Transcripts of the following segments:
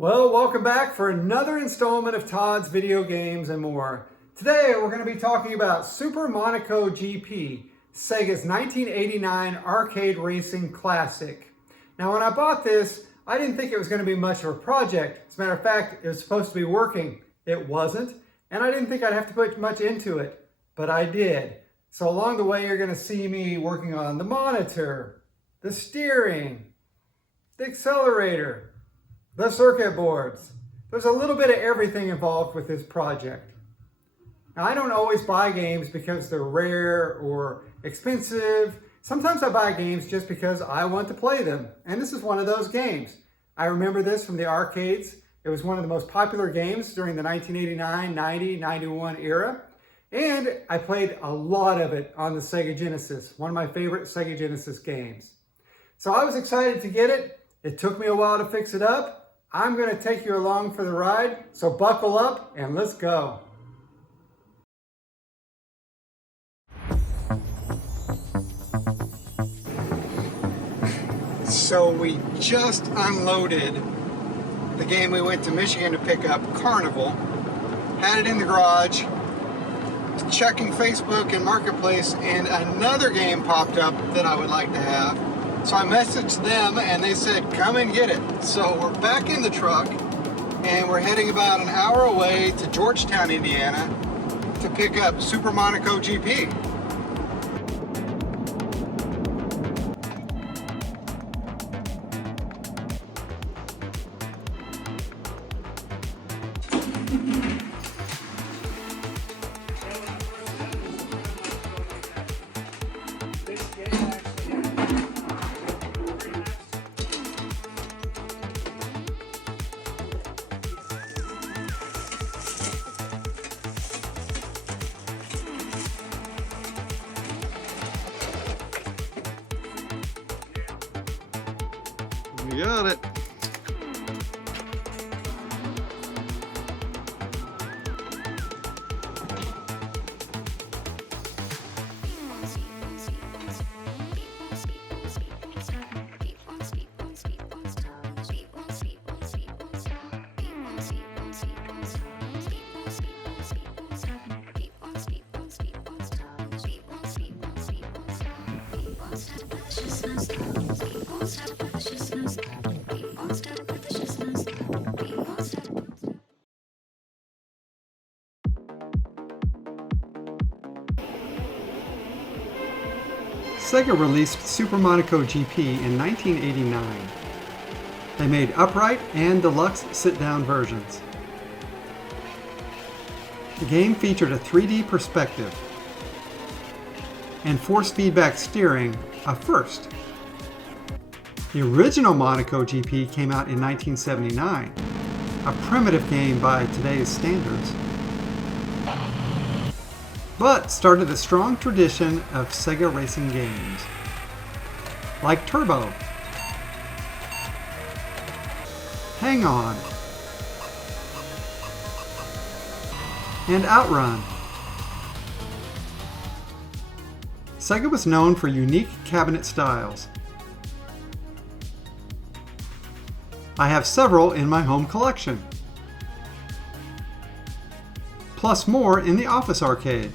Well, welcome back for another installment of Todd's Video Games and More. Today we're going to be talking about Super Monaco GP, Sega's 1989 arcade racing classic. Now when I bought this, I didn't think it was going to be much of a project. As a matter of fact, it was supposed to be working. It wasn't, and I didn't think I'd have to put much into it, but I did. So along the way you're going to see me working on the monitor, the steering, the accelerator, the circuit boards. There's a little bit of everything involved with this project. Now, I don't always buy games because they're rare or expensive. Sometimes I buy games just because I want to play them. And this is one of those games. I remember this from the arcades. It was one of the most popular games during the 1989, 90, 91 era. And I played a lot of it on the Sega Genesis, one of my favorite Sega Genesis games. So I was excited to get it. It took me a while to fix it up. I'm going to take you along for the ride, so buckle up and let's go. So we just unloaded the game we went to Michigan to pick up, Carnival. Had it in the garage, checking Facebook and Marketplace, and another game popped up that I would like to have. So I messaged them and they said, come and get it. So we're back in the truck and we're heading about an hour away to Georgetown, Indiana to pick up Super Monaco GP. You got it. Sega released Super Monaco GP in 1989. They made upright and deluxe sit-down versions. The game featured a 3D perspective and force feedback steering, a first. The original Monaco GP came out in 1979, a primitive game by today's standards, but started a strong tradition of Sega racing games, like Turbo, Hang On, and Outrun. Sega was known for unique cabinet styles. I have several in my home collection, plus more in the office arcade.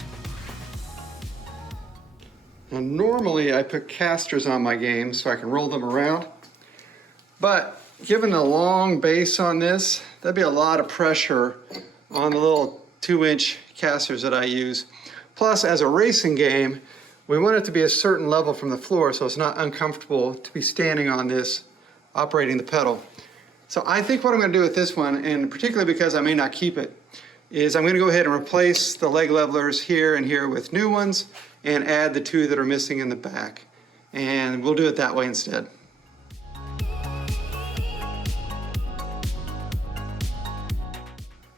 Now, normally I put casters on my games so I can roll them around, but given the long base on this, that'd be a lot of pressure on the little 2-inch casters that I use. Plus, as a racing game, we want it to be a certain level from the floor so it's not uncomfortable to be standing on this operating the pedal. So I think what I'm going to do with this one, and particularly because I may not keep it, is I'm going to go ahead and replace the leg levelers here and here with new ones and add the two that are missing in the back. And we'll do it that way instead.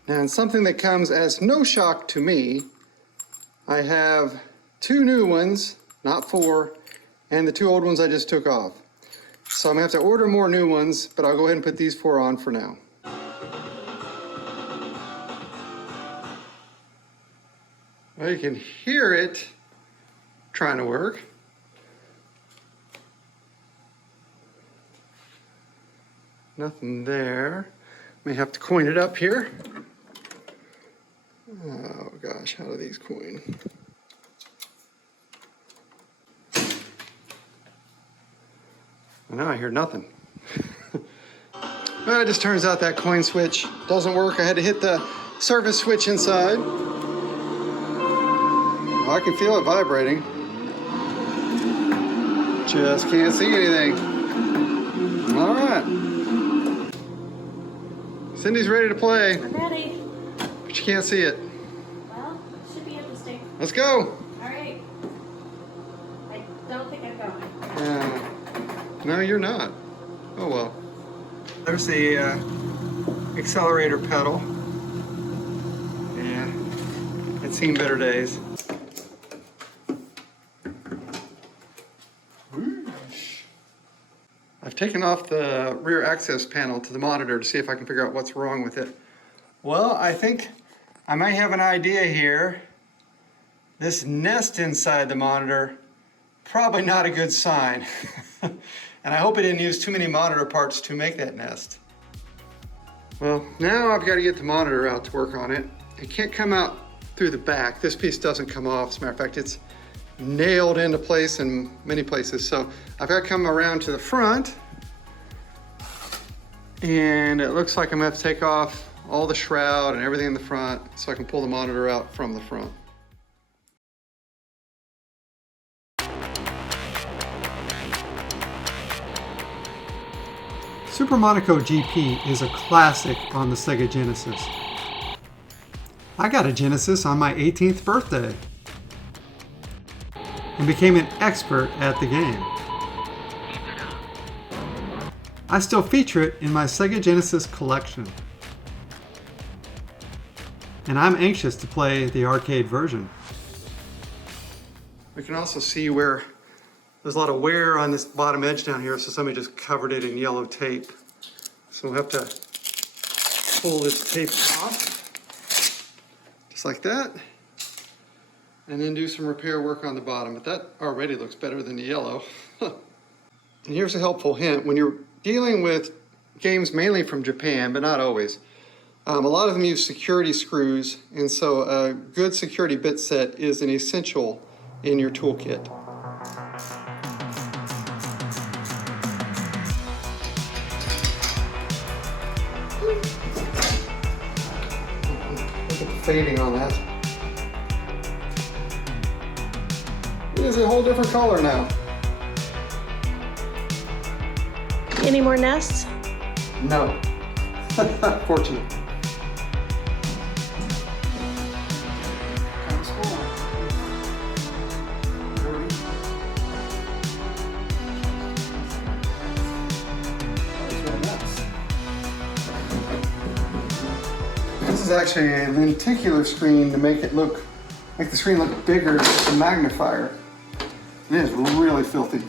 Now, something that comes as no shock to me, I have 2 new ones, not 4, and the 2 old ones I just took off. So I'm going to have to order more new ones, but I'll go ahead and put these 4 on for now. Well, you can hear it trying to work. Nothing there. May have to coin it up here. Oh gosh, how do these coin? Now I hear nothing. Well, it just turns out that coin switch doesn't work. I had to hit the service switch inside. Oh, I can feel it vibrating. Just can't see anything. All right. Cindy's ready to play. I'm ready. But you can't see it. Well, it should be interesting. Let's go. All right. I don't think I'm going. No, you're not. Oh well. There's the accelerator pedal. Yeah, it's seen better days. I've taken off the rear access panel to the monitor to see if I can figure out what's wrong with it. Well, I think I might have an idea here. This nest inside the monitor, probably not a good sign. And I hope I didn't use too many monitor parts to make that nest. Well, now I've got to get the monitor out to work on it. It can't come out through the back. This piece doesn't come off. As a matter of fact, it's nailed into place in many places. So I've got to come around to the front. And it looks like I'm going to have to take off all the shroud and everything in the front so I can pull the monitor out from the front. Super Monaco GP is a classic on the Sega Genesis. I got a Genesis on my 18th birthday and became an expert at the game. I still feature it in my Sega Genesis collection. And I'm anxious to play the arcade version. We can also see where there's a lot of wear on this bottom edge down here, so somebody just covered it in yellow tape. So we'll have to pull this tape off, just like that, and then do some repair work on the bottom. But that already looks better than the yellow. And here's a helpful hint. When you're dealing with games mainly from Japan, but not always, a lot of them use security screws, and so a good security bit set is an essential in your toolkit. Look at the fading on that. It is a whole different color now. Any more nests? No. Fortunate. This is actually a lenticular screen to make the screen look bigger with a magnifier. It is really filthy.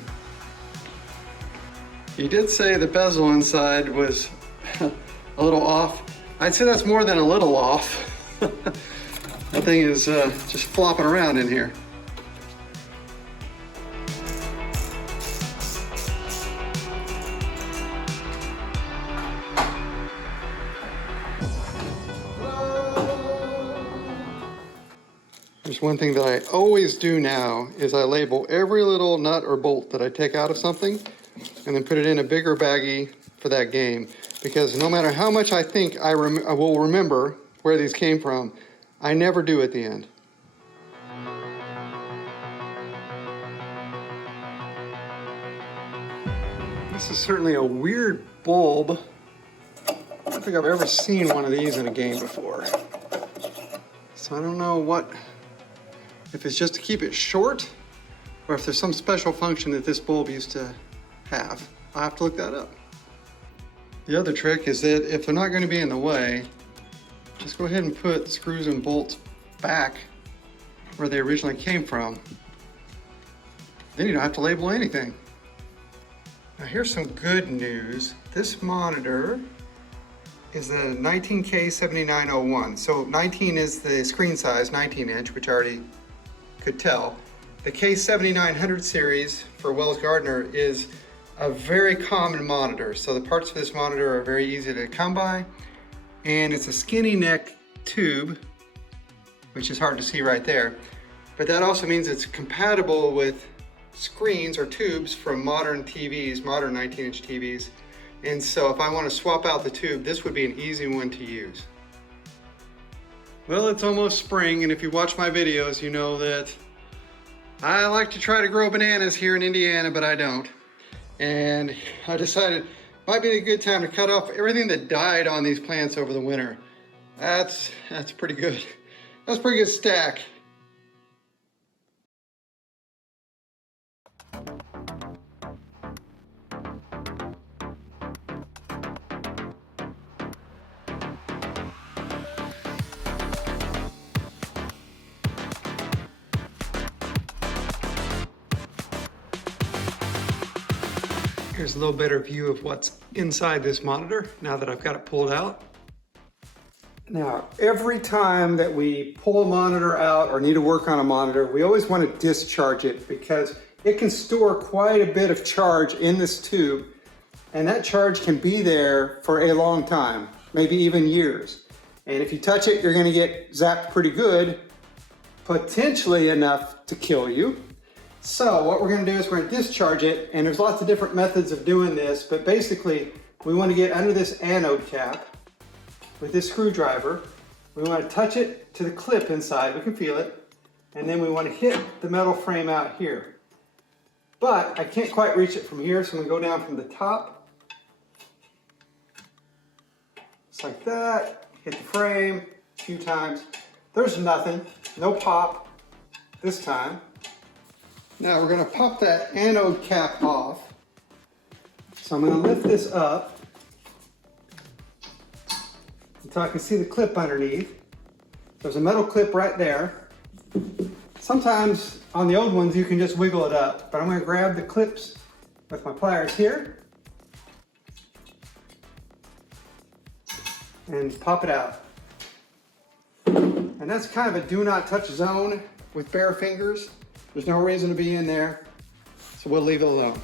You did say the bezel inside was a little off. I'd say that's more than a little off. That thing is just flopping around in here. There's one thing that I always do now is I label every little nut or bolt that I take out of something and then put it in a bigger baggie for that game. Because no matter how much I think I will remember where these came from, I never do at the end. This is certainly a weird bulb. I don't think I've ever seen one of these in a game before. So I don't know if it's just to keep it short or if there's some special function that this bulb used to have. I'll have to look that up. The other trick is that if they're not going to be in the way, just go ahead and put screws and bolts back where they originally came from. Then you don't have to label anything. Now here's some good news. This monitor is the 19K7901. So 19 is the screen size, 19 inch, which I already could tell. The K7900 series for Wells Gardner is a very common monitor. So the parts for this monitor are very easy to come by. and it's a skinny neck tube, which is hard to see right there. But that also means it's compatible with screens or tubes from modern TVs, modern 19-inch TVs. And so if I want to swap out the tube, this would be an easy one to use. Well, it's almost spring, and if you watch my videos, you know that I like to try to grow bananas here in Indiana, but I don't. And I decided it might be a good time to cut off everything that died on these plants over the winter. That's pretty good. That's a pretty good stack. Here's a little better view of what's inside this monitor now that I've got it pulled out. Now, every time that we pull a monitor out or need to work on a monitor, we always want to discharge it because it can store quite a bit of charge in this tube, and that charge can be there for a long time, maybe even years. And if you touch it, you're going to get zapped pretty good, potentially enough to kill you. So what we're going to do is we're going to discharge it, and there's lots of different methods of doing this, but basically we want to get under this anode cap with this screwdriver. We want to touch it to the clip inside, we can feel it, and then we want to hit the metal frame out here. But I can't quite reach it from here, so I'm going to go down from the top, just like that, hit the frame a few times. There's nothing, no pop this time. Now we're going to pop that anode cap off. So I'm going to lift this up until I can see the clip underneath. There's a metal clip right there. Sometimes on the old ones you can just wiggle it up, but I'm going to grab the clips with my pliers here and pop it out. And that's kind of a do not touch zone with bare fingers. There's no reason to be in there, so we'll leave it alone.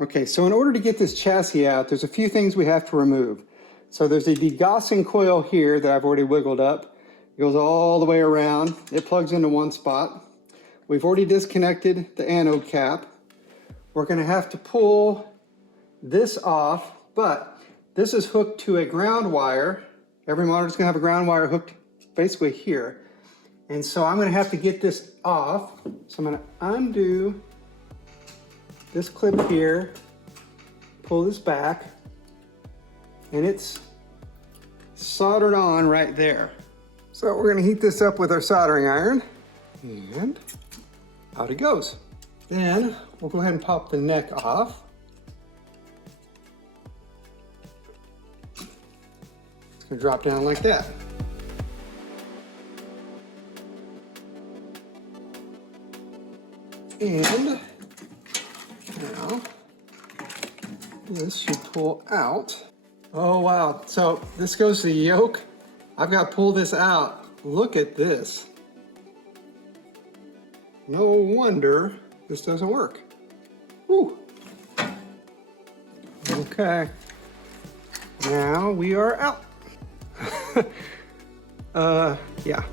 Okay, so in order to get this chassis out, there's a few things we have to remove. So there's a degaussing coil here that I've already wiggled up. It goes all the way around. It plugs into one spot. We've already disconnected the anode cap. We're going to have to pull this off, but this is hooked to a ground wire. Every monitor's going to have a ground wire hooked basically here. And so I'm going to have to get this off. So I'm going to undo this clip here, pull this back, and it's soldered on right there. So we're going to heat this up with our soldering iron, and out it goes. Then we'll go ahead and pop the neck off. It's going to drop down like that. And now this should pull out. Oh wow, so this goes to the yoke. I've got to pull this out. Look at this. No wonder this doesn't work. Whew. Okay, now we are out. Yeah.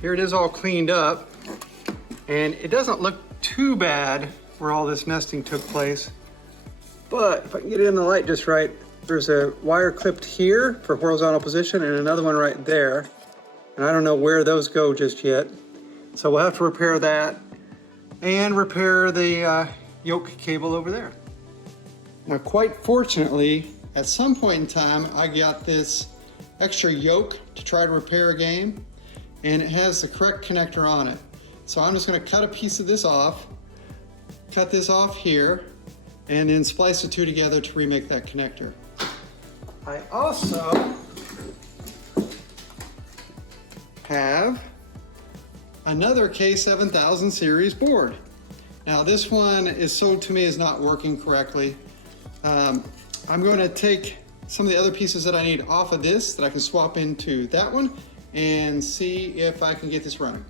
Here it is all cleaned up, and it doesn't look too bad where all this nesting took place. But if I can get it in the light just right, there's a wire clipped here for horizontal position and another one right there. And I don't know where those go just yet. So we'll have to repair that and repair the yoke cable over there. Now, quite fortunately, at some point in time, I got this extra yoke to try to repair a game, and it has the correct connector on it. So I'm just going to cut a piece of this off, cut this off here, and then splice the two together to remake that connector. I also have another K7000 series board. Now this one is sold to me as not working correctly. I'm going to take some of the other pieces that I need off of this that I can swap into that one, and see if I can get this running.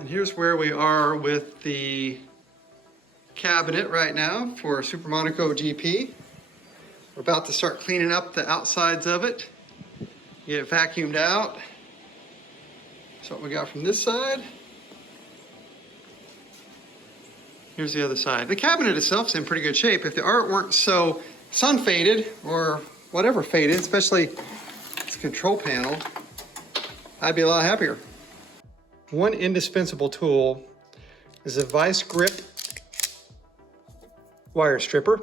And here's where we are with the cabinet right now for Super Monaco GP. We're about to start cleaning up the outsides of it, get it vacuumed out. So what we got from this side. Here's the other side. The cabinet itself is in pretty good shape. If the art weren't so sun faded or whatever faded, especially its control panel, I'd be a lot happier. One indispensable tool is a vice grip wire stripper.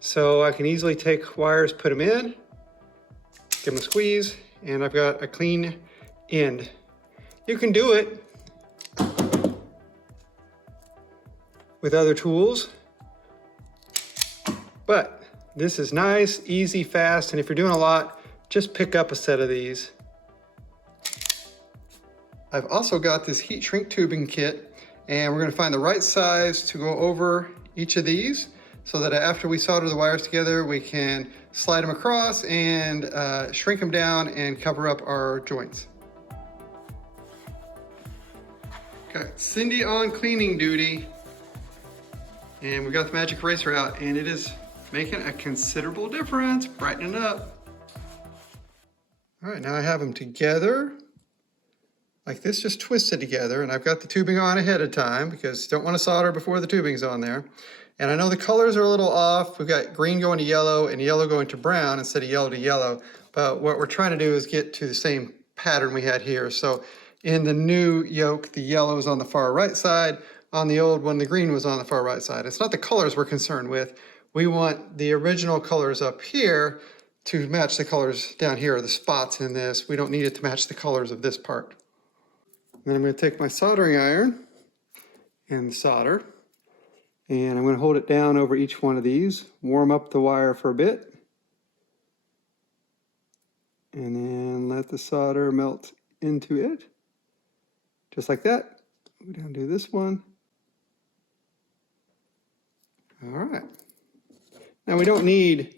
So I can easily take wires, put them in, give them a squeeze, and I've got a clean end. You can do it with other tools, but this is nice, easy, fast, and if you're doing a lot, just pick up a set of these. I've also got this heat shrink tubing kit, and we're gonna find the right size to go over each of these so that after we solder the wires together, we can slide them across and shrink them down and cover up our joints. Got Cindy on cleaning duty, and we got the magic eraser out, and it is making a considerable difference, brightening up. All right, now I have them together like this, just twisted together, and I've got the tubing on ahead of time because you don't want to solder before the tubing's on there. And I know the colors are a little off. We've got green going to yellow and yellow going to brown instead of yellow to yellow, but what we're trying to do is get to the same pattern we had here. So in the new yoke, the yellow is on the far right side. On the old one, the green was on the far right side. It's not the colors we're concerned with. We want the original colors up here to match the colors down here, the spots in this. We don't need it to match the colors of this part. Then I'm going to take my soldering iron and solder, and I'm going to hold it down over each one of these, warm up the wire for a bit, and then let the solder melt into it, just like that. We're going to do this one. All right. Now we don't need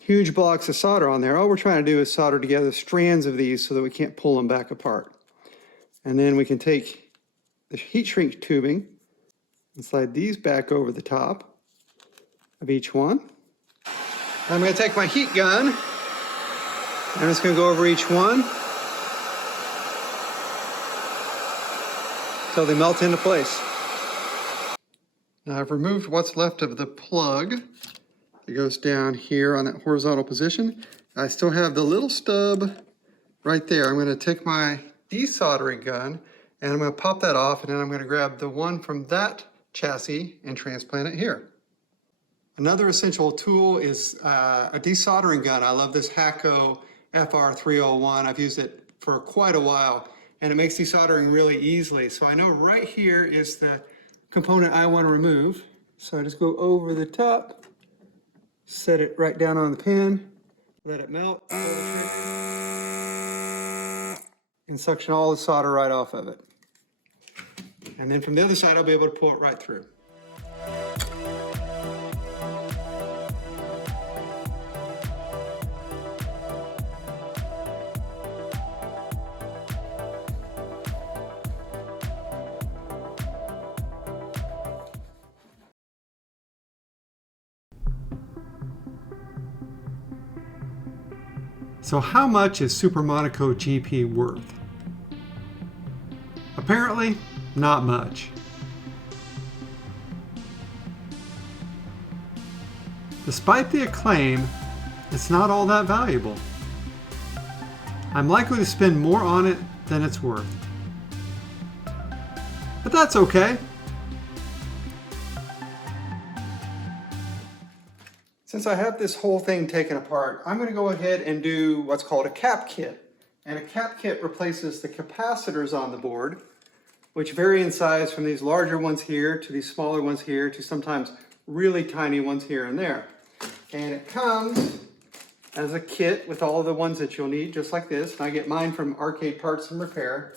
huge blocks of solder on there. All we're trying to do is solder together strands of these so that we can't pull them back apart. And then we can take the heat shrink tubing and slide these back over the top of each one. I'm going to take my heat gun and I'm just going to go over each one until they melt into place. Now I've removed what's left of the plug that goes down here on that horizontal position. I still have the little stub right there. I'm going to take my desoldering gun and I'm going to pop that off, and then I'm going to grab the one from that chassis and transplant it here. Another essential tool is a desoldering gun. I love this Hakko FR301. I've used it for quite a while, and it makes desoldering really easily. So I know right here is the component I want to remove. So I just go over the top, set it right down on the pin, let it melt, and suction all the solder right off of it. And then from the other side, I'll be able to pull it right through. So how much is Super Monaco GP worth? Apparently, not much. Despite the acclaim, it's not all that valuable. I'm likely to spend more on it than it's worth. But that's okay. Since I have this whole thing taken apart, I'm going to go ahead and do what's called a cap kit. And a cap kit replaces the capacitors on the board, which vary in size from these larger ones here to these smaller ones here to sometimes really tiny ones here and there. And it comes as a kit with all the ones that you'll need, just like this. And I get mine from Arcade Parts and Repair.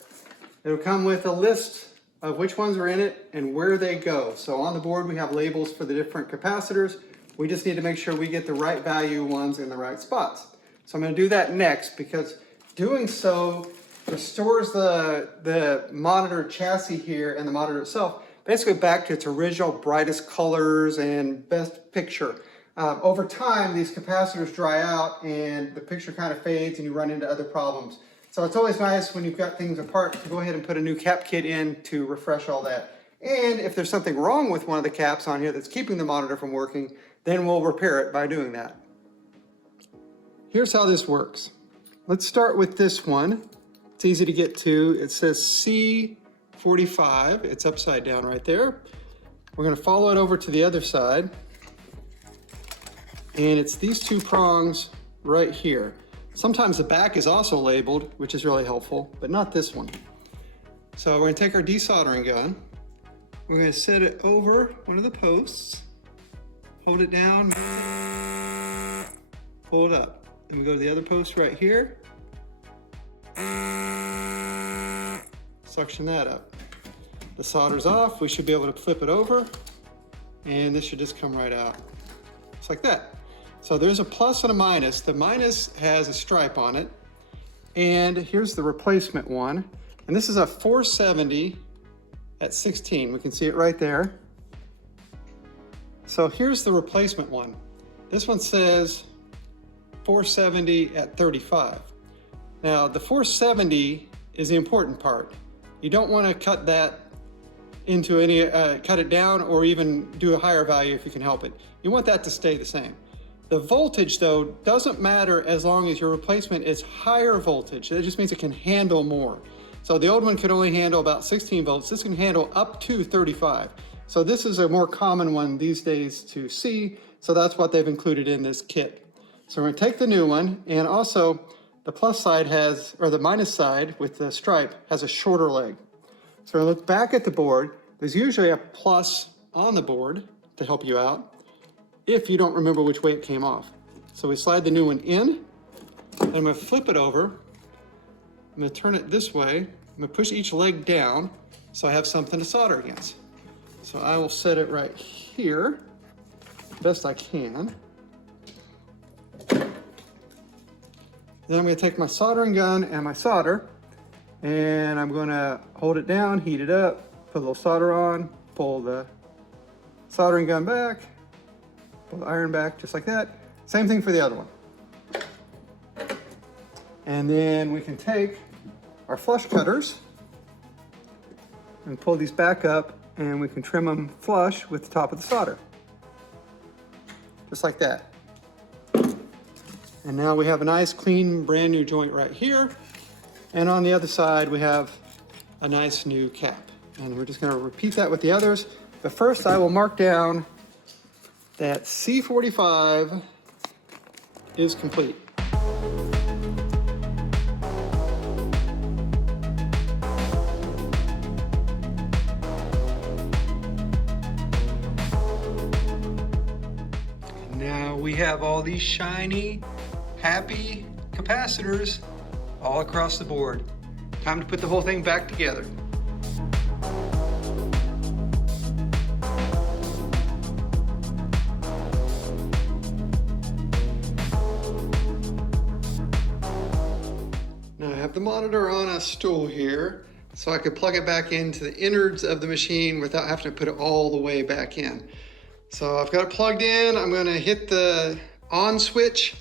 It'll come with a list of which ones are in it and where they go. So on the board we have labels for the different capacitors. We just need to make sure we get the right value ones in the right spots. So I'm going to do that next, because doing so restores the monitor chassis here and the monitor itself basically back to its original brightest colors and best picture. Over time, these capacitors dry out and the picture kind of fades and you run into other problems. So it's always nice when you've got things apart to go ahead and put a new cap kit in to refresh all that. And if there's something wrong with one of the caps on here that's keeping the monitor from working, then we'll repair it by doing that. Here's how this works. Let's start with this one. It's easy to get to. It says C45. It's upside down right there. We're going to follow it over to the other side. And it's these two prongs right here. Sometimes the back is also labeled, which is really helpful, but not this one. So we're going to take our desoldering gun. We're going to set it over one of the posts, hold it down, pull it up. And we go to the other post right here. Suction that up. The solder's off. We should be able to flip it over, and this should just come right out. Just like that. So there's a plus and a minus. The minus has a stripe on it. And here's the replacement one. And this is a 470 at 16. We can see it right there. So here's the replacement one. This one says 470 at 35. Now the 470 is the important part. You don't want to cut that into any, cut it down or even do a higher value if you can help it. You want that to stay the same. The voltage though doesn't matter as long as your replacement is higher voltage. That just means it can handle more. So the old one could only handle about 16 volts. This can handle up to 35. So this is a more common one these days to see. So that's what they've included in this kit. So we're going to take the new one, and also the plus side has, or the minus side with the stripe has a shorter leg. So we look back at the board. There's usually a plus on the board to help you out if you don't remember which way it came off. So we slide the new one in, and I'm going to flip it over. I'm going to turn it this way. I'm going to push each leg down so I have something to solder against. So I will set it right here, best I can. Then I'm going to take my soldering gun and my solder, and I'm going to hold it down, heat it up, put a little solder on, pull the soldering gun back, pull the iron back, just like that. Same thing for the other one. And then we can take our flush cutters and pull these back up, and we can trim them flush with the top of the solder. Just like that. And now we have a nice, clean, brand new joint right here. And on the other side, we have a nice new cap. And we're just gonna repeat that with the others. But first, I will mark down that C45 is complete. Now we have all these shiny, happy capacitors all across the board. Time to put the whole thing back together. Now I have the monitor on a stool here, so I could plug it back into the innards of the machine without having to put it all the way back in. So I've got it plugged in. I'm going to hit the on switch,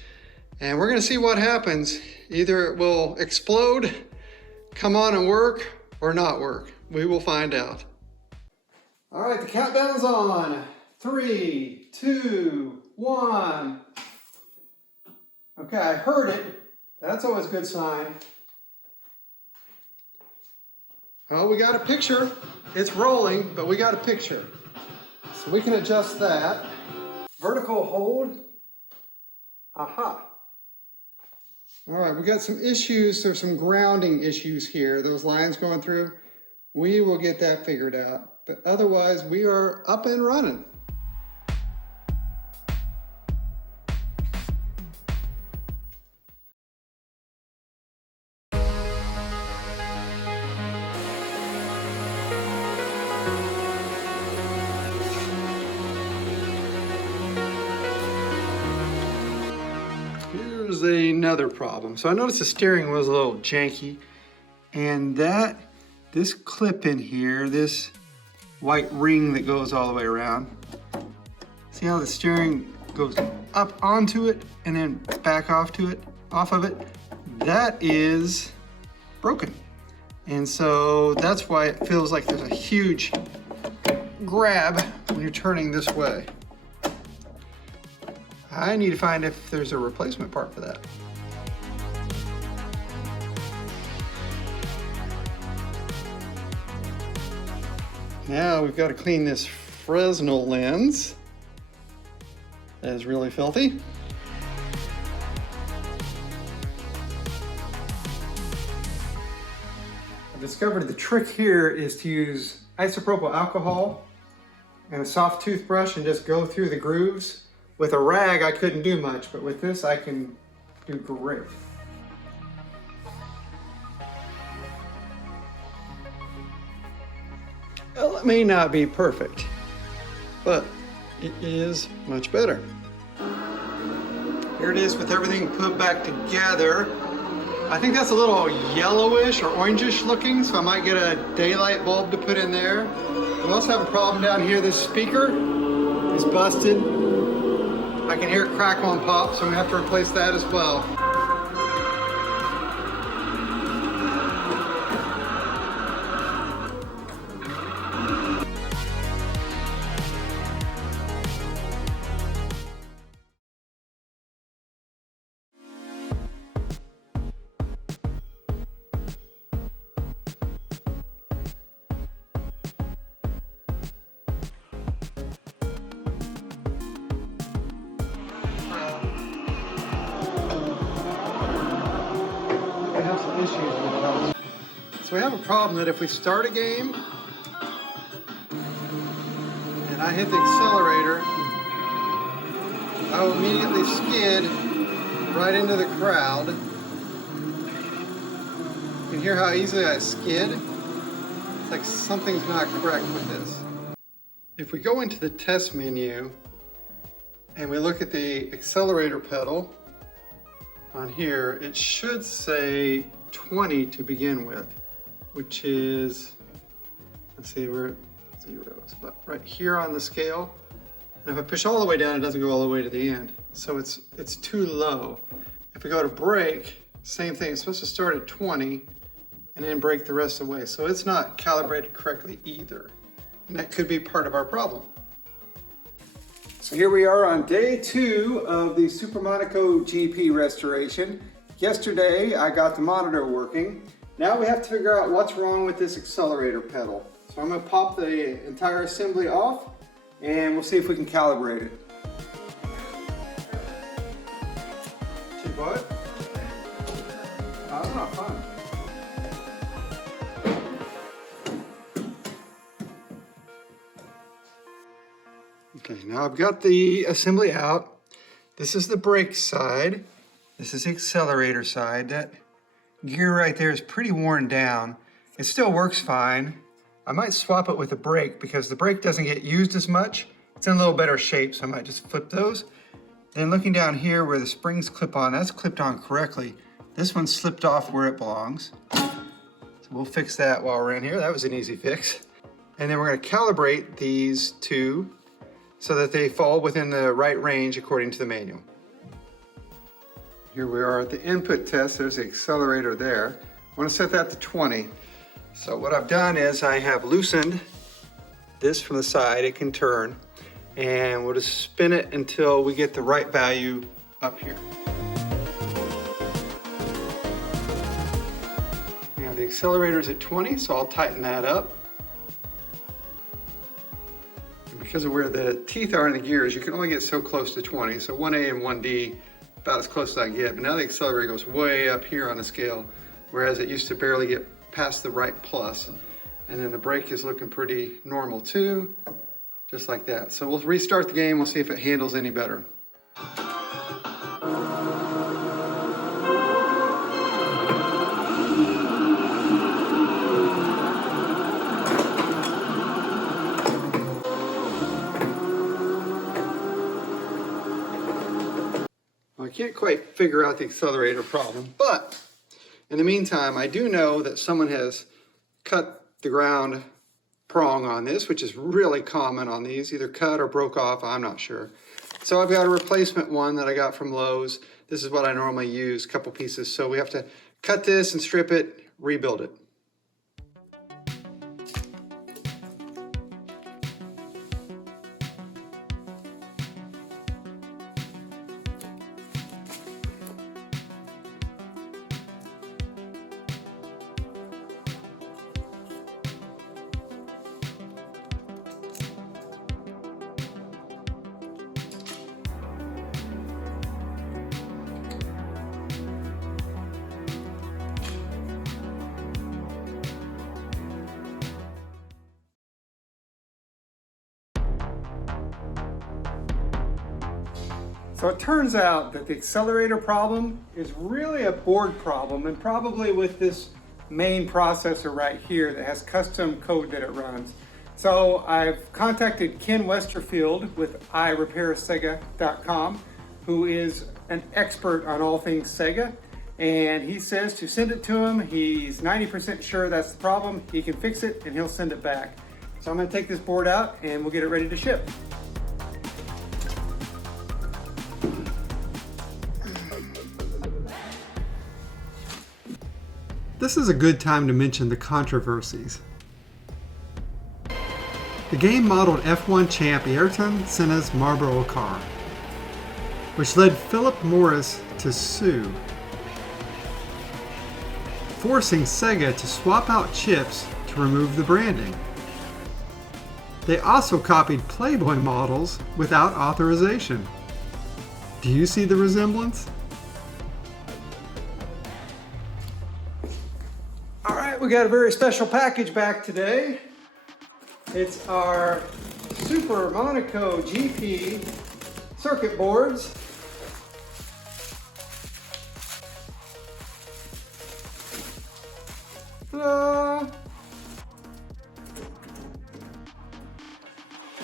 and we're going to see what happens. Either it will explode, come on and work, or not work. We will find out. All right, the countdown's on. 3, 2, 1. Okay, I heard it. That's always a good sign. Oh, we got a picture. It's rolling, but we got a picture. So we can adjust that. Vertical hold. Aha. All right, we got some issues. There's some grounding issues here. Those lines going through. We will get that figured out. But otherwise, we are up and running. was another problem. So I noticed the steering was a little janky, and this clip in here, this white ring that goes all the way around, see how the steering goes up onto it and then back off of it? That is broken. And so that's why it feels like there's a huge grab when you're turning this way. I need to find if there's a replacement part for that. Now we've got to clean this Fresnel lens. That is really filthy. I've discovered the trick here is to use isopropyl alcohol and a soft toothbrush and just go through the grooves. With a rag, I couldn't do much, but with this, I can do great. Well, it may not be perfect, but it is much better. Here it is with everything put back together. I think that's a little yellowish or orangish looking, so I might get a daylight bulb to put in there. We also have a problem down here. This speaker is busted. I can hear it crackle and pop, so I'm gonna have to replace that as well. So we have a problem that if we start a game and I hit the accelerator, I will immediately skid right into the crowd. You can hear how easily I skid. It's like something's not correct with this. If we go into the test menu and we look at the accelerator pedal on here, it should say 20 to begin with, which is, let's see, we're at zeros, but right here on the scale. And if I push all the way down, it doesn't go all the way to the end. So it's too low. If we go to brake, same thing. It's supposed to start at 20 and then brake the rest of the way. So it's not calibrated correctly either. And that could be part of our problem. So here we are on day 2 of the Super Monaco GP restoration. Yesterday, I got the monitor working. Now we have to figure out what's wrong with this accelerator pedal. So I'm gonna pop the entire assembly off and we'll see if we can calibrate it. See what? Oh, that's not fun. Okay, now I've got the assembly out. This is the brake side. This is the accelerator side. That gear right there is pretty worn down. It still works fine. I might swap it with the brake because the brake doesn't get used as much. It's in a little better shape, so I might just flip those. Then looking down here where the springs clip on, that's clipped on correctly. This one slipped off where it belongs. So we'll fix that while we're in here. That was an easy fix. And then we're gonna calibrate these two so that they fall within the right range according to the manual. Here we are at the input test. There's the accelerator there. I want to set that to 20. So what I've done is I have loosened this from the side. It can turn, and we'll just spin it until we get the right value up here. Now the accelerator's at 20, so I'll tighten that up. And because of where the teeth are in the gears, you can only get so close to 20. So 1A and 1D, about as close as I can get. But now the accelerator goes way up here on the scale, whereas it used to barely get past the right plus. And then the brake is looking pretty normal too, just like that. So we'll restart the game. We'll see if it handles any better. can't quite figure out the accelerator problem, but in the meantime, I do know that someone has cut the ground prong on this, which is really common on these, either cut or broke off, I'm not sure. So I've got a replacement one that I got from Lowe's. This is what I normally use, a couple pieces. So we have to cut this and strip it, rebuild it. So it turns out that the accelerator problem is really a board problem, and probably with this main processor right here that has custom code that it runs. So I've contacted Ken Westerfield with iRepairSega.com, who is an expert on all things Sega, and he says to send it to him. He's 90% sure that's the problem. He can fix it and he'll send it back. So I'm going to take this board out and we'll get it ready to ship. This is a good time to mention the controversies. The game modeled F1 champ Ayrton Senna's Marlboro car, which led Philip Morris to sue, forcing Sega to swap out chips to remove the branding. They also copied Playboy models without authorization. Do you see the resemblance? All right, we got a very special package back today. It's our Super Monaco GP circuit boards. Ta-da!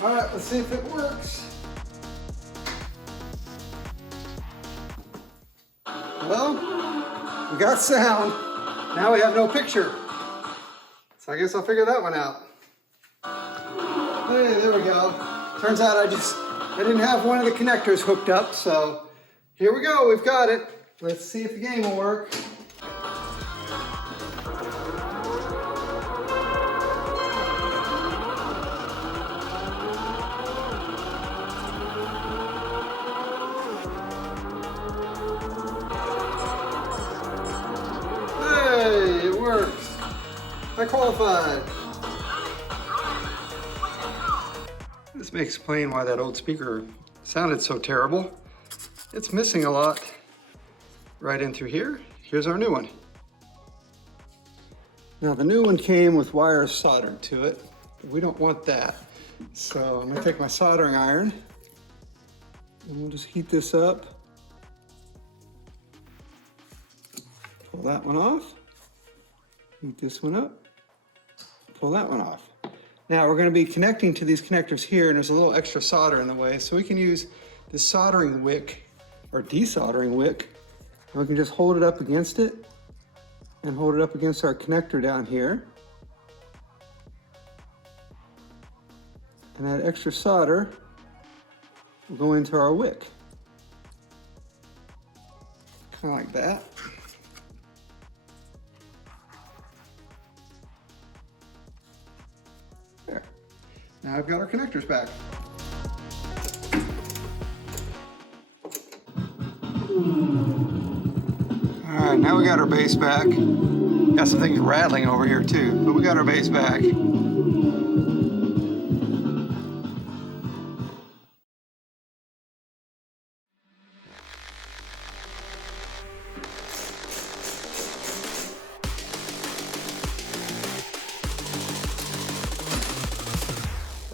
All right, let's see if it works. Well, we got sound. Now we have no picture. So I guess I'll figure that one out. Hey, there we go. Turns out I didn't have one of the connectors hooked up, so here we go, we've got it. Let's see if the game will work. Hey, it works. I qualified. This may explain why that old speaker sounded so terrible. It's missing a lot right in through here. Here's our new one. Now the new one came with wires soldered to it. We don't want that. So I'm gonna take my soldering iron and we'll just heat this up. Pull that one off. Heat this one up. Pull that one off. Now we're going to be connecting to these connectors here, and there's a little extra solder in the way, so we can use this soldering wick or desoldering wick, and we can just hold it up against it and hold it up against our connector down here. And that extra solder will go into our wick. Kind of like that. There. Now I've got our connectors back. All right, now we got our base back. Got some things rattling over here too, but we got our base back.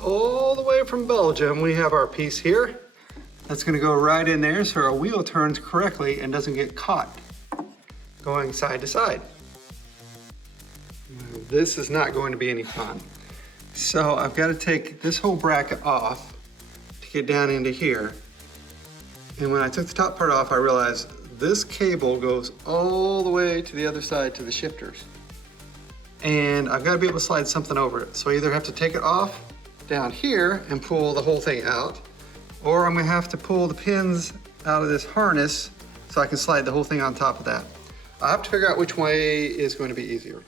All the way from Belgium, we have our piece here. That's gonna go right in there so our wheel turns correctly and doesn't get caught going side to side. This is not going to be any fun. So I've got to take this whole bracket off to get down into here. And when I took the top part off, I realized this cable goes all the way to the other side to the shifters. And I've got to be able to slide something over it. So I either have to take it off down here and pull the whole thing out, or I'm going to have to pull the pins out of this harness so I can slide the whole thing on top of that. I'll have to figure out which way is going to be easier.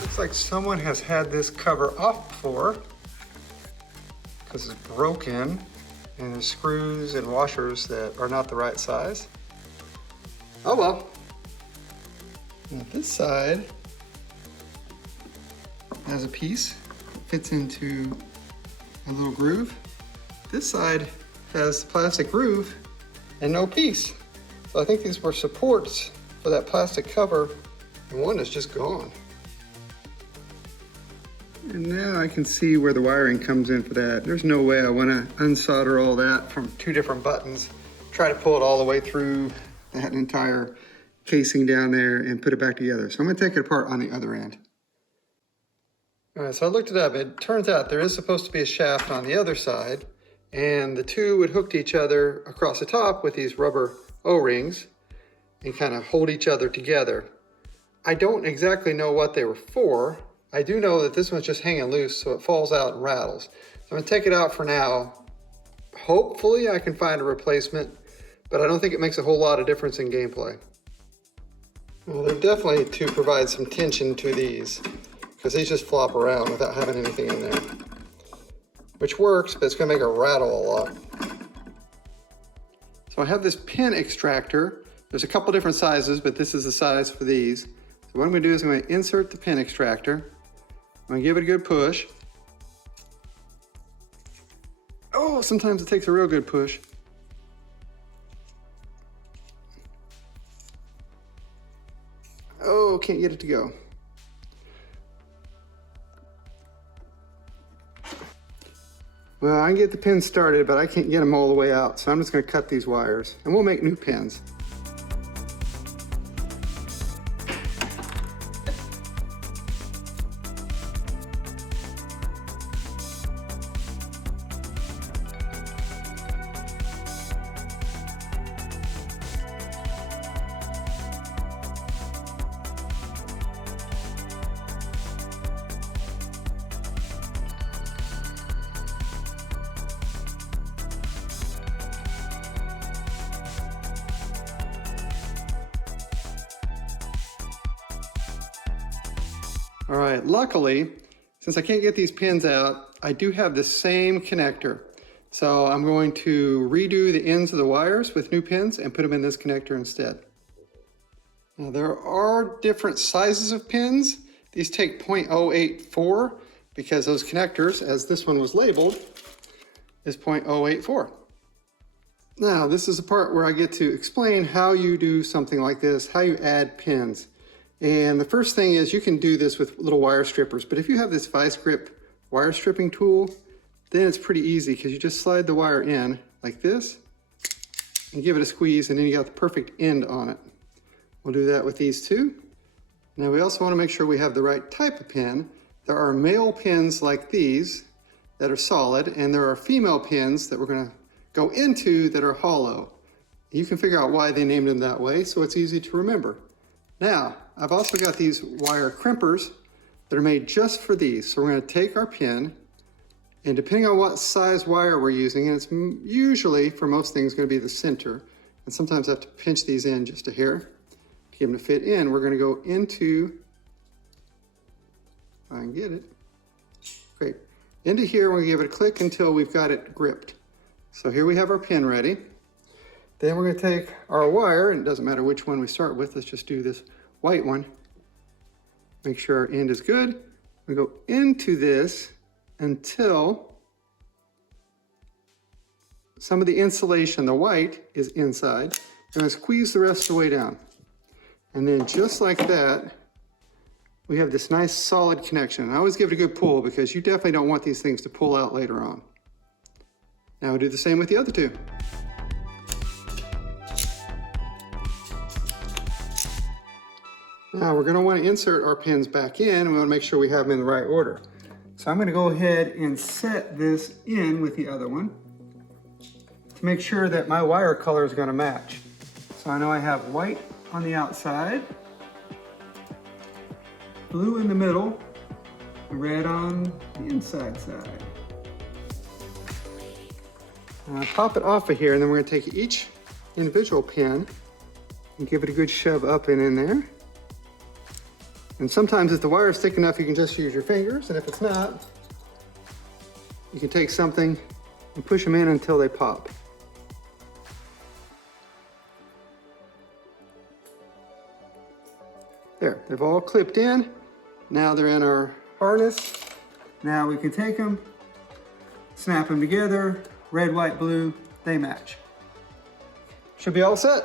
Looks like someone has had this cover off before because it's broken and there's screws and washers that are not the right size. Oh well. Now this side has a piece, fits into a little groove. This side has the plastic groove and no piece. So I think these were supports for that plastic cover, and one is just gone. And now I can see where the wiring comes in for that. There's no way I want to unsolder all that from two different buttons, try to pull it all the way through that entire casing down there and put it back together. So I'm going to take it apart on the other end. All right, so I looked it up. It turns out there is supposed to be a shaft on the other side, and the two would hook to each other across the top with these rubber O-rings and kind of hold each other together. I don't exactly know what they were for. I do know that this one's just hanging loose, so it falls out and rattles. So I'm gonna take it out for now. Hopefully I can find a replacement, but I don't think it makes a whole lot of difference in gameplay. Well, they're definitely to provide some tension to these, because these just flop around without having anything in there. Which works, but it's gonna make it rattle a lot. So I have this pin extractor. There's a couple different sizes, but this is the size for these. So what I'm gonna do is I'm gonna insert the pin extractor. I'm gonna give it a good push. Oh, sometimes it takes a real good push. Oh, can't get it to go. Well, I can get the pins started, but I can't get them all the way out, so I'm just gonna cut these wires, and we'll make new pins. All right, luckily, since I can't get these pins out, I do have the same connector. So I'm going to redo the ends of the wires with new pins and put them in this connector instead. Now there are different sizes of pins. These take 0.084 because those connectors, as this one was labeled, is 0.084. Now this is the part where I get to explain how you do something like this, how you add pins. And the first thing is you can do this with little wire strippers, but if you have this vice grip wire stripping tool, then it's pretty easy because you just slide the wire in like this and give it a squeeze, and then you got the perfect end on it. We'll do that with these two. Now we also want to make sure we have the right type of pin. There are male pins like these that are solid, and there are female pins that we're going to go into that are hollow. You can figure out why they named them that way, so it's easy to remember. Now, I've also got these wire crimpers that are made just for these. So we're going to take our pin, and depending on what size wire we're using, and it's usually, for most things, going to be the center, and sometimes I have to pinch these in just a hair to get them to fit in. We're going to go into, if I can get it, great, into here. We're going to give it a click until we've got it gripped. So here we have our pin ready. Then we're going to take our wire, and it doesn't matter which one we start with. Let's just do this white one. Make sure our end is good. We go into this until some of the insulation, the white, is inside. And I squeeze the rest of the way down. And then just like that, we have this nice solid connection. I always give it a good pull because you definitely don't want these things to pull out later on. Now we'll do the same with the other two. Now we're going to want to insert our pins back in. We want to make sure we have them in the right order. So I'm going to go ahead and set this in with the other one to make sure that my wire color is going to match. So I know I have white on the outside, blue in the middle, red on the inside side. Now pop it off of here, and then we're going to take each individual pin and give it a good shove up and in there. And sometimes if the wire is thick enough, you can just use your fingers, and if it's not, you can take something and push them in until they pop. There, they've all clipped in. Now they're in our harness. Now we can take them, snap them together, red, white, blue, they match. Should be all set.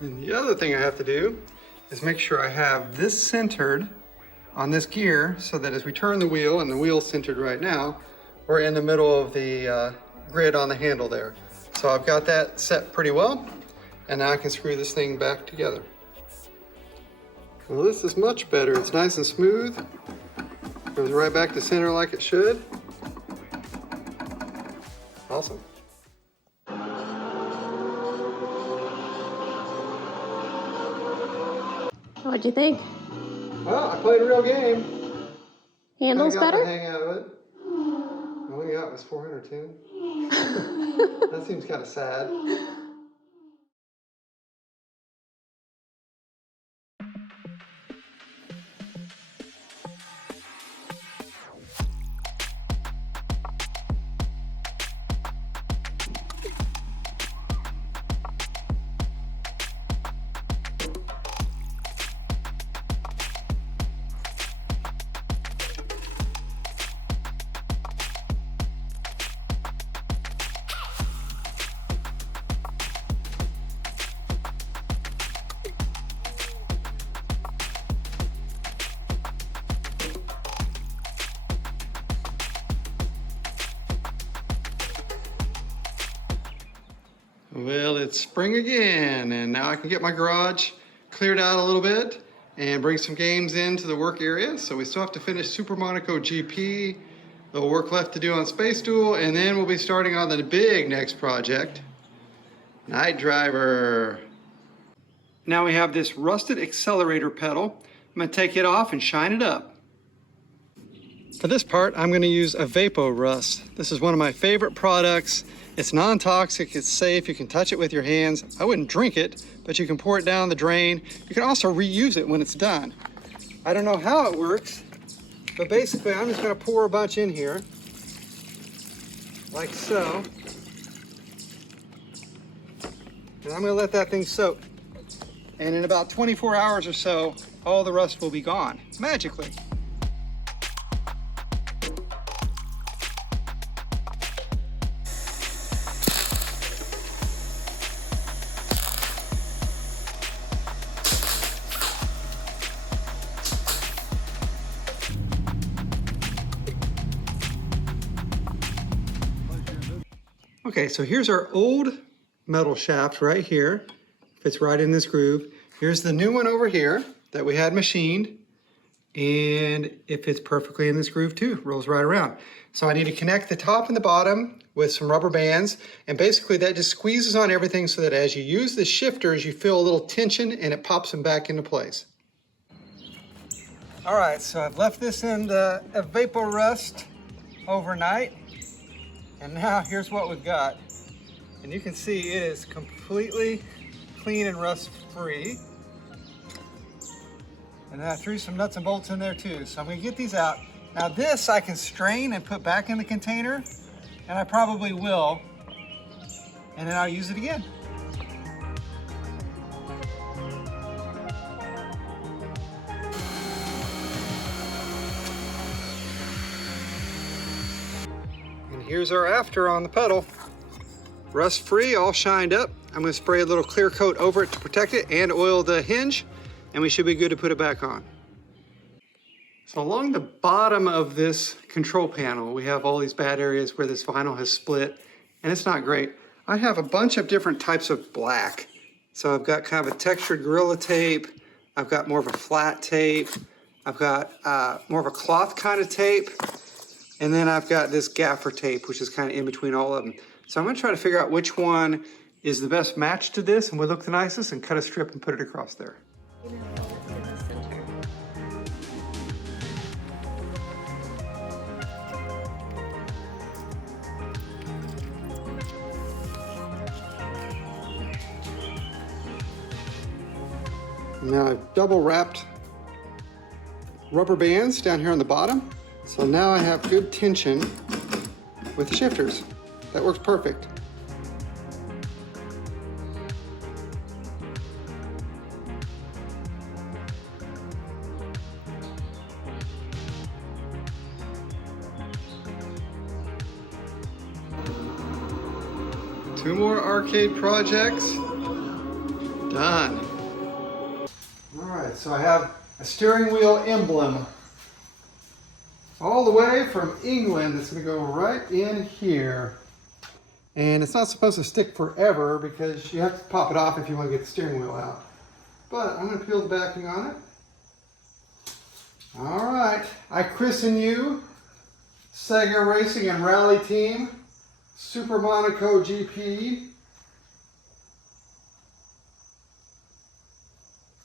And the other thing I have to do is make sure I have this centered on this gear so that as we turn the wheel, and the wheel's centered right now, we're in the middle of the grid on the handle there. So I've got that set pretty well, and now I can screw this thing back together. Well, this is much better. It's nice and smooth. Goes right back to center like it should. Awesome. What'd you think? Well, I played a real game. Handles I got better? the hang out of it. The only got was 410. That seems kind of sad. Well, it's spring again, and now I can get my garage cleared out a little bit and bring some games into the work area. So we still have to finish Super Monaco GP, a little work left to do on Space Duel, and then we'll be starting on the big next project, Night Driver. Now we have this rusted accelerator pedal. I'm gonna take it off and shine it up. For this part, I'm gonna use a Vapo Rust. This is one of my favorite products. It's non-toxic, it's safe, you can touch it with your hands. I wouldn't drink it, but you can pour it down the drain. You can also reuse it when it's done. I don't know how it works, but basically I'm just gonna pour a bunch in here, like so. And I'm gonna let that thing soak. And in about 24 hours or so, all the rust will be gone, magically. Okay, so here's our old metal shaft right here. Fits right in this groove. Here's the new one over here that we had machined, and it fits perfectly in this groove too. Rolls right around. So I need to connect the top and the bottom with some rubber bands, and basically that just squeezes on everything so that as you use the shifters, you feel a little tension and it pops them back into place. All right, so I've left this in the Vapor Rust overnight. And now here's what we've got. And you can see it is completely clean and rust free. And then I threw some nuts and bolts in there too. So I'm gonna get these out. Now this I can strain and put back in the container, and I probably will. And then I'll use it again. Here's our after on the pedal. Rust free, all shined up. I'm gonna spray a little clear coat over it to protect it and oil the hinge, and we should be good to put it back on. So along the bottom of this control panel, we have all these bad areas where this vinyl has split, and it's not great. I have a bunch of different types of black. So I've got kind of a textured Gorilla Tape, I've got more of a flat tape. I've got more of a cloth kind of tape. And then I've got this gaffer tape, which is kind of in between all of them. So I'm gonna try to figure out which one is the best match to this and would look the nicest, and cut a strip and put it across there. You know, fold it to the center. Now I've double wrapped rubber bands down here on the bottom. So now I have good tension with the shifters. That works perfect. Two more arcade projects. Done. All right, so I have a steering wheel emblem all the way from England. It's going to go right in here. And it's not supposed to stick forever because you have to pop it off if you want to get the steering wheel out. But I'm going to peel the backing on it. All right, I christen you Sega Racing and Rally Team Super Monaco GP.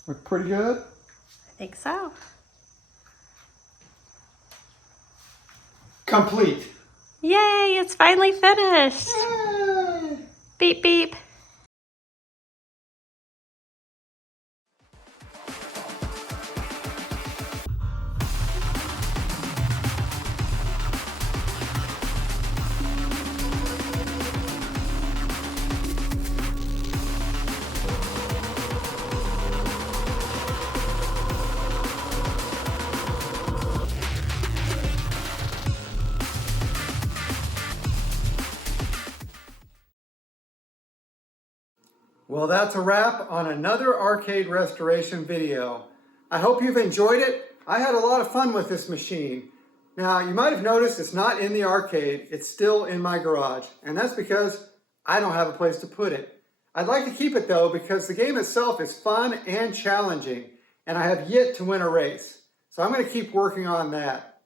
Look pretty good? I think so. Complete. Yay, it's finally finished. Yay. Beep, beep. Well, that's a wrap on another arcade restoration video. I hope you've enjoyed it. I had a lot of fun with this machine. Now, you might have noticed it's not in the arcade. It's still in my garage, and that's because I don't have a place to put it. I'd like to keep it though because the game itself is fun and challenging, and I have yet to win a race. So I'm going to keep working on that.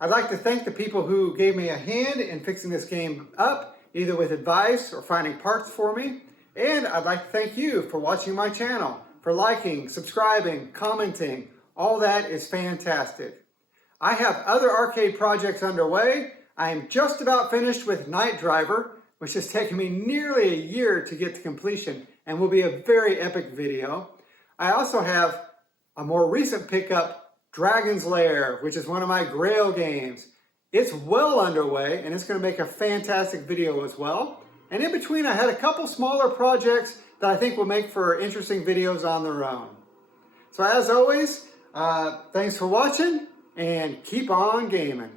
I'd like to thank the people who gave me a hand in fixing this game up, either with advice or finding parts for me. And I'd like to thank you for watching my channel, for liking, subscribing, commenting. All that is fantastic. I have other arcade projects underway. I am just about finished with Night Driver, which has taken me nearly a year to get to completion and will be a very epic video. I also have a more recent pickup, Dragon's Lair, which is one of my Grail games. It's well underway and it's going to make a fantastic video as well. And in between, I had a couple smaller projects that I think will make for interesting videos on their own. So as always, thanks for watching and keep on gaming.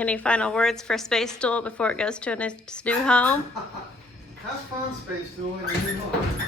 Any final words for Space Duel before it goes to its new home? Have fun, Space Duel, in your new home.